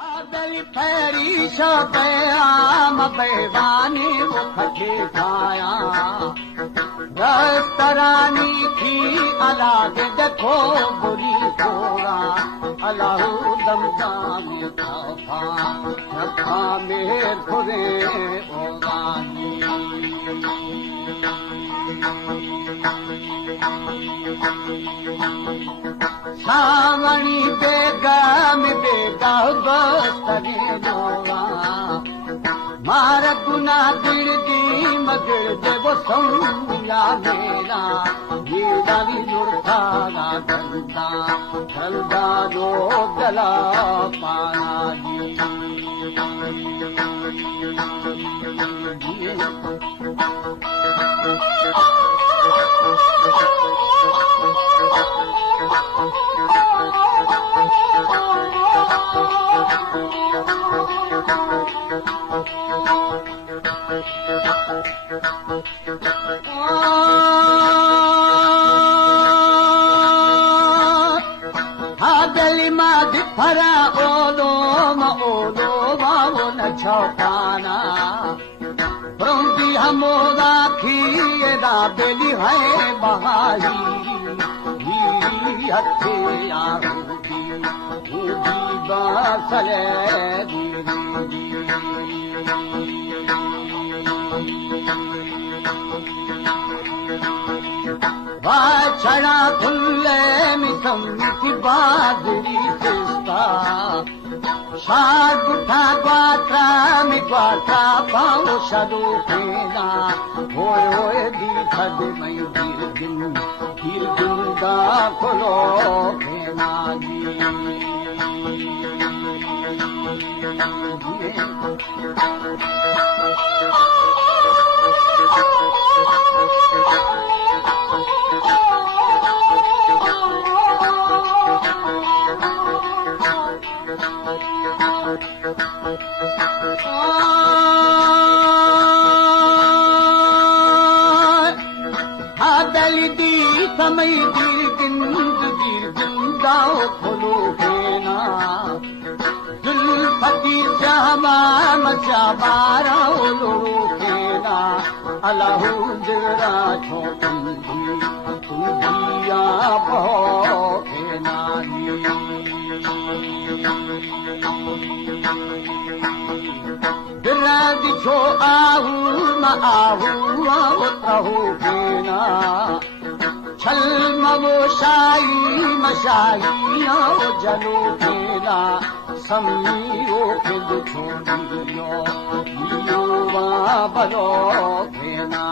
दिल फैरी शबयाम बेवानी मुखे खाया दस्तरानी थी अलाग देखो बुरी थोड़ा अलाहू दमदा में रखा मेर खुरे ओगानी सावणी बेगम बेगा बस्तरी जोड़ा मार गुना दिलगी मगर देवो संगिया मेरा गीड़ा भी लुढ़ाना गंदा गंदा जो गला पाना भरा ओलो मावो न छौकाना ब्रौंदी हमोदा खीरा बेली है बहाई हथे आरूदी बासले छड़ा खुले मिसम की बादरी सिस्ता शाग उठा ग्वात्रा में ग्वात्रा पाओ शरू फेना होए होए दी खद मई दिल गुंदा खुलो फेना समय दी जिंदगी जिंदाओ खोलो फेना जुल्फती श्यामा मचा बाराओ लो फेना अलाहू जरा छोटी दिया बहो फेना दिला दिछो आहू न आहू आओ फेना छल मवो शाही मशाही आओ जलो फेना समीरो फिर छोड़ियो लियो वा बलो फेना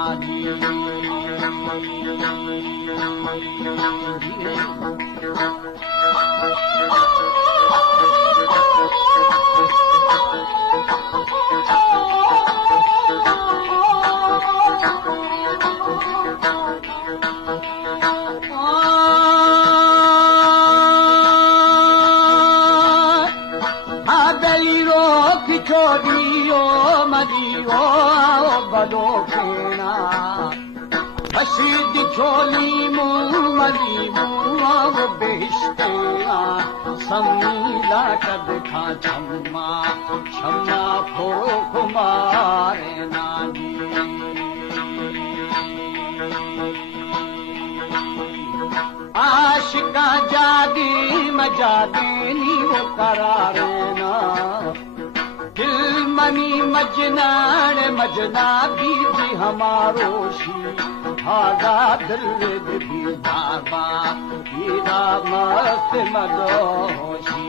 छोड़ियो मरियो बलो फेना हसीद छोली मुँह मरी मुँह बेहिश्तेना समीला कद खा छम्मा छम्मा फो कुमारे नानी आशिका जादी मजा देनी वो करारे ना दिल मनी मजनान मजना बीबी हमारो शी भागा दिल भी बाबा हीरा मस्त मदोशी